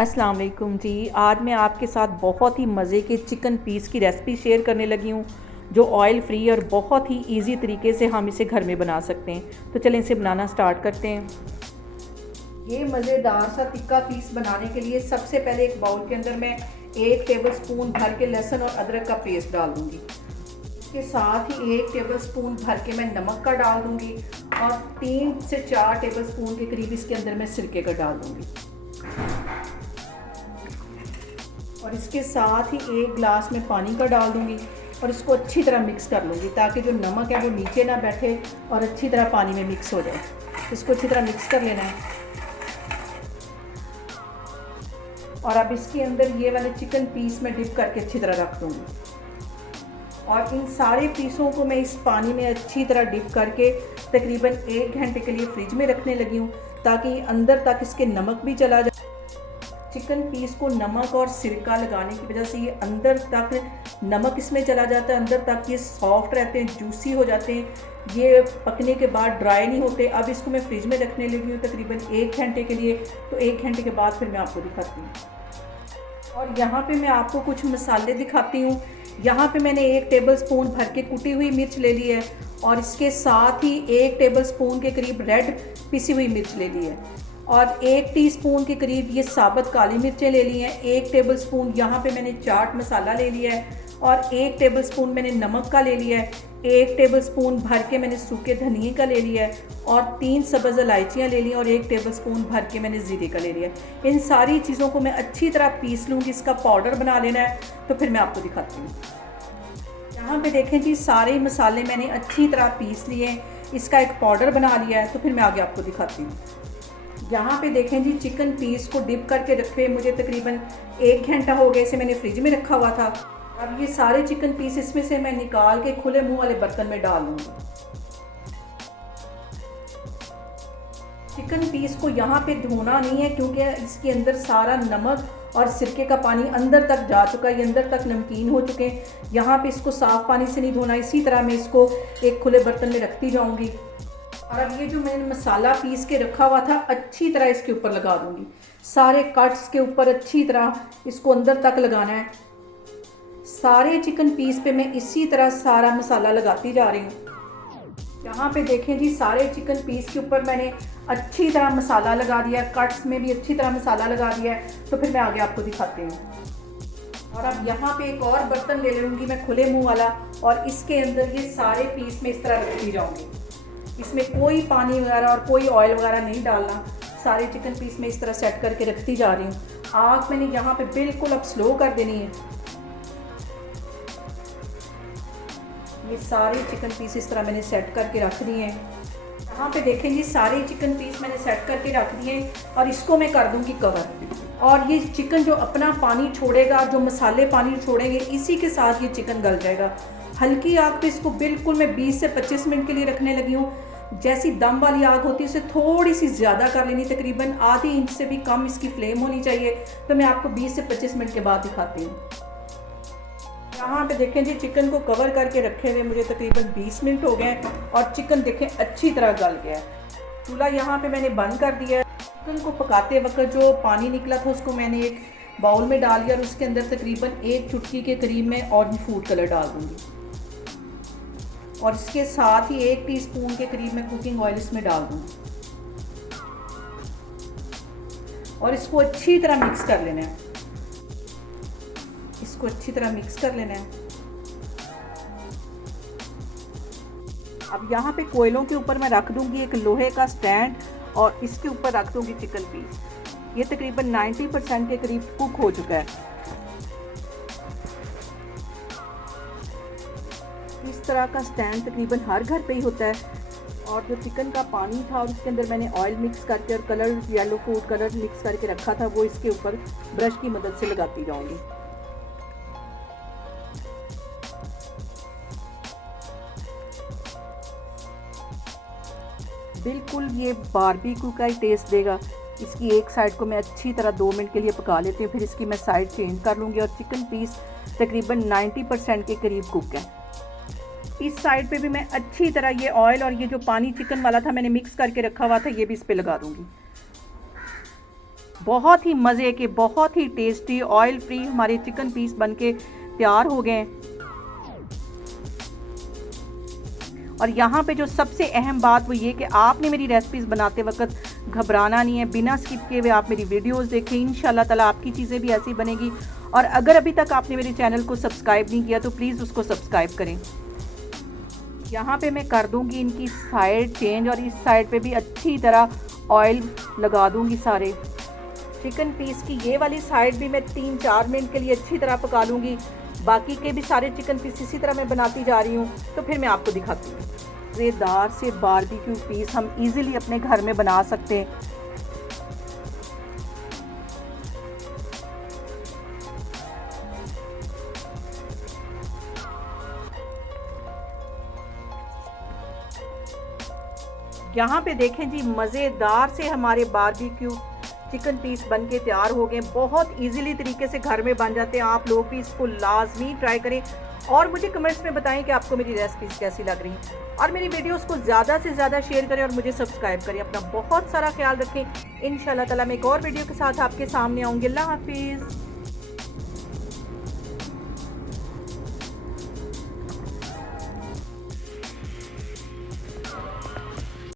अस्सलाम वालेकुम जी। आज मैं आपके साथ बहुत ही मज़े के चिकन पीस की रेसिपी शेयर करने लगी हूँ, जो ऑयल फ्री और बहुत ही इजी तरीके से हम इसे घर में बना सकते हैं। तो चलें इसे बनाना स्टार्ट करते हैं। ये मज़ेदार सा टिक्का पीस बनाने के लिए सबसे पहले एक बाउल के अंदर मैं 1 टेबलस्पून भर के लहसुन और अदरक का पेस्ट डाल दूँगी। इसके साथ ही 1 टेबलस्पून भर के मैं नमक का डाल दूँगी और 3 से 4 टेबलस्पून के करीब इसके अंदर मैं सिरके का डाल दूँगी। और इसके साथ ही 1 गिलास में पानी का डाल दूंगी और इसको अच्छी तरह मिक्स कर लूँगी ताकि जो नमक है वो नीचे ना बैठे और अच्छी तरह पानी में मिक्स हो जाए। इसको अच्छी तरह मिक्स कर लेना है। और अब इसके अंदर ये वाले चिकन पीस में डिप करके अच्छी तरह रख दूँगी और इन सारे पीसों को मैं इस पानी में अच्छी तरह डिप करके तकरीबन 1 घंटे के लिए फ्रिज में रखने लगी हूँ ताकि अंदर तक इसके नमक भी चला जाए। चिकन पीस को नमक और सिरका लगाने की वजह से ये अंदर तक नमक इसमें चला जाता है, अंदर तक ये सॉफ्ट रहते हैं, जूसी हो जाते हैं, ये पकने के बाद ड्राई नहीं होते। अब इसको मैं फ्रिज में रखने लगी हूँ तकरीबन 1 घंटे के लिए। तो 1 घंटे के बाद फिर मैं आपको दिखाती हूँ। और यहाँ पे मैं आपको कुछ मसाले दिखाती हूँ। यहाँ पे मैंने 1 टेबलस्पून भर के कुटी हुई मिर्च ले ली है और इसके साथ ही 1 टेबलस्पून के करीब रेड पिसी हुई मिर्च ले ली है और 1 टीस्पून के करीब ये साबुत काली मिर्चें ले ली हैं। 1 टेबलस्पून यहाँ पे मैंने चाट मसाला ले लिया है और 1 टेबलस्पून मैंने नमक का ले लिया है। 1 टेबलस्पून भर के मैंने सूखे धनिए का ले लिया है और 3 सब्ज़ इलायचियाँ ले ली और 1 टेबलस्पून भर के मैंने ज़ीरे का ले लिया है। इन सारी चीज़ों को मैं अच्छी तरह पीस लूँगी, इसका पाउडर बना लेना है। तो फिर मैं आपको दिखाती हूँ। यहाँ पे देखें जी, सारे मसाले मैंने अच्छी तरह पीस लिए हैं, इसका एक पाउडर बना लिया है। तो फिर मैं आगे आपको दिखाती हूँ। यहाँ पे देखें जी, चिकन पीस को डिप करके रखे मुझे तकरीबन 1 घंटा हो गया, इसे मैंने फ्रिज में रखा हुआ था। अब ये सारे चिकन पीस इसमें से मैं निकाल के खुले मुंह वाले बर्तन में डाल दूँगी। चिकन पीस को यहाँ पे धोना नहीं है क्योंकि इसके अंदर सारा नमक और सिरके का पानी अंदर तक जा चुका है, ये अंदर तक नमकीन हो चुके हैं। यहाँ पे इसको साफ़ पानी से नहीं धोना। इसी तरह मैं इसको एक खुले बर्तन में रखती जाऊँगी। और अब ये जो मैंने मसाला पीस के रखा हुआ था अच्छी तरह इसके ऊपर लगा दूंगी। सारे कट्स के ऊपर अच्छी तरह इसको अंदर तक लगाना है। सारे चिकन पीस पे मैं इसी तरह सारा मसाला लगाती जा रही हूँ। यहाँ पे देखें जी, सारे चिकन पीस के ऊपर मैंने अच्छी तरह मसाला लगा दिया, कट्स में भी अच्छी तरह मसाला लगा दिया है। तो फिर मैं आगे आपको दिखाती हूँ। और अब यहाँ पे एक और बर्तन ले लूँगी मैं खुले मुँह वाला और इसके अंदर ये सारे पीस में इस तरह रखती जाऊँगी। इसमें कोई पानी वगैरह और कोई ऑयल वगैरह नहीं डालना। सारे चिकन पीस में इस तरह सेट करके रखती जा रही हूँ। आग मैंने यहाँ पे बिल्कुल अब स्लो कर देनी है। ये सारे चिकन पीस इस तरह मैंने सेट करके रख दिए हैं। यहाँ पे देखें जी, सारे चिकन पीस मैंने सेट करके रख दिए हैं और इसको मैं कर दूँगी कवर। और ये चिकन जो अपना पानी छोड़ेगा, जो मसाले पानी छोड़ेंगे, इसी के साथ ये चिकन गल जाएगा। हल्की आग पे इसको बिल्कुल मैं 20 से 25 मिनट के लिए रखने लगी हूँ। जैसी दम वाली आग होती है उससे थोड़ी सी ज़्यादा कर लेनी, तकरीबन आधी इंच से भी कम इसकी फ्लेम होनी चाहिए। तो मैं आपको 20 से 25 मिनट के बाद दिखाती हूँ। यहाँ पे देखें जी, चिकन को कवर करके रखे हुए मुझे तकरीबन 20 मिनट हो गए और चिकन देखें अच्छी तरह गल गया है। चूल्हा यहाँ पे मैंने बंद कर दिया है। चिकन को पकाते वक्त जो पानी निकला था उसको मैंने एक बाउल में डाल दिया और उसके अंदर तकरीबन 1 चुटकी के करीब में ऑरेंज फूड कलर डाल दूँगी और इसके साथ ही 1 टीस्पून के करीब मैं कुकिंग ऑयल इसमें डाल दूँगी और इसको अच्छी तरह मिक्स कर लेना है। इसको अच्छी तरह मिक्स कर लेना है। अब यहाँ पे कोयलों के ऊपर मैं रख दूँगी एक लोहे का स्टैंड और इसके ऊपर रख दूँगी चिकन पीस। ये तकरीबन 90% के करीब कुक हो चुका है। इस तरह का स्टैंड तकरीबन हर घर पे ही होता है। और जो चिकन का पानी था और उसके अंदर मैंने ऑयल मिक्स करके और colour yellow food colour mix करके रखा था, वो इसके ऊपर ब्रश की मदद से लगाती जाऊंगी। बिल्कुल ये बारबेक्यू का ही टेस्ट देगा। इसकी एक साइड को मैं अच्छी तरह 2 मिनट के लिए पका लेती हूँ, फिर इसकी मैं साइड चेंज कर लूँगी। और चिकन पीस तकरीबन 90% के करीब कुक है। इस साइड पे भी मैं अच्छी तरह ये ऑयल और ये जो पानी चिकन वाला था मैंने मिक्स करके रखा हुआ था, ये भी इस पे लगा दूँगी। बहुत ही मज़े के, बहुत ही टेस्टी ऑयल फ्री हमारे चिकन पीस बनके तैयार हो गए। और यहाँ पे जो सबसे अहम बात वो ये कि आपने मेरी रेसिपीज़ बनाते वक्त घबराना नहीं है, बिना स्किप किए हुए आप मेरी वीडियोस देखें, इंशाल्लाह ताला आपकी चीज़ें भी ऐसी बनेगी। और अगर अभी तक आपने मेरे चैनल को सब्सक्राइब नहीं किया तो प्लीज़ उसको सब्सक्राइब करें। यहाँ पे मैं कर दूँगी इनकी साइड चेंज और इस साइड पे भी अच्छी तरह ऑयल लगा दूँगी सारे चिकन पीस की। ये वाली साइड भी मैं 3-4 मिनट के लिए अच्छी तरह पका लूँगी। बाकी के भी सारे चिकन पीस इसी तरह मैं बनाती जा रही हूँ, तो फिर मैं आपको दिखाती हूँ। मज़ेदार से बारबेक्यू पीस हम इजीली अपने घर में बना सकते हैं। यहाँ पे देखें जी, मज़ेदार से हमारे बारबेक्यू चिकन पीस बन के तैयार हो गए। बहुत इजीली तरीके से घर में बन जाते हैं। आप लोग भी इसको लाजमी ट्राई करें और मुझे कमेंट्स में बताएं कि आपको मेरी रेसिपीज़ कैसी लग रही हैं। और मेरी वीडियोस को ज़्यादा से ज़्यादा शेयर करें और मुझे सब्सक्राइब करें। अपना बहुत सारा ख्याल रखें। इंशाल्लाह ताला मैं एक और वीडियो के साथ आपके सामने आऊँगी। अल्लाह हाफिज़।